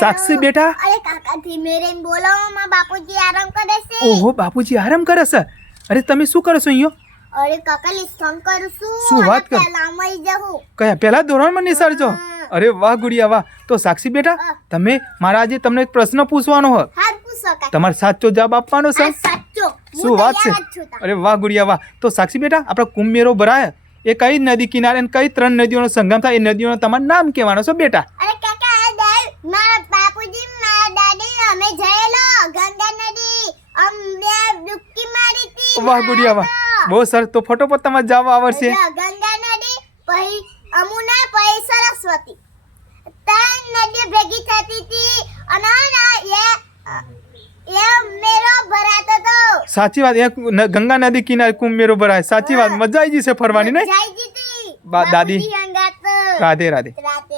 સાક્ષી બેટા અરે કાકા ધીમે રહીને બોલો, મારા બાપુજી આરામ કરે છે. ઓહો બાપુજી આરામ કરે છે. અરે તમે શું કરો છો અહીંયા? અરે કાકા લિસન કરું છું. શું વાત કર? પહેલા મળી જાઉં. કયા પહેલા ધોરણમાં નિશાળજો? અરે વાહ ગુડિયા વાહ. તો સાક્ષી બેટા તમે મારા આજે તમને એક પ્રશ્ન પૂછવાનો હોય, હાર પૂછો કાકા. તમારે સાચો જવાબ આપવાનો છે. આ સાચો. શું વાત છે? અરે વાહ ગુડિયા વાહ. તો સાક્ષી બેટા આપણો કુંભ મેળો ભરાય એ કઈ નદી કિનારે અને કઈ 3 નદીઓનો સંગમ થાય, એ નદીઓનો તમારું નામ કહેવાનો છે બેટા. અરે કાકા આ દાલ મારા બાપુજી મારા દાદી અમે જયેલો ગંગા નદી અમે ડૂબકી મારી હતી. વાહ ગુડિયા વાહ. બહુ સરસ. તો ફટોફટ તમારે જવાબ આવડશે. ગંગા નદી પછી અમુના પછી સરસ્વતી 3 નદીઓ ભેગી થતી હતી અને એ મેરો ભરાતો તો. સાચી વાત. એ ગંગા નદી કિનારે કુંભ મેળો ભરાય. સાચી વાત. મજા આવી જશે ફરવાની ને જય જીતી દાદી. બાપુજી હંગાત. રાધે રાધે. રાધે.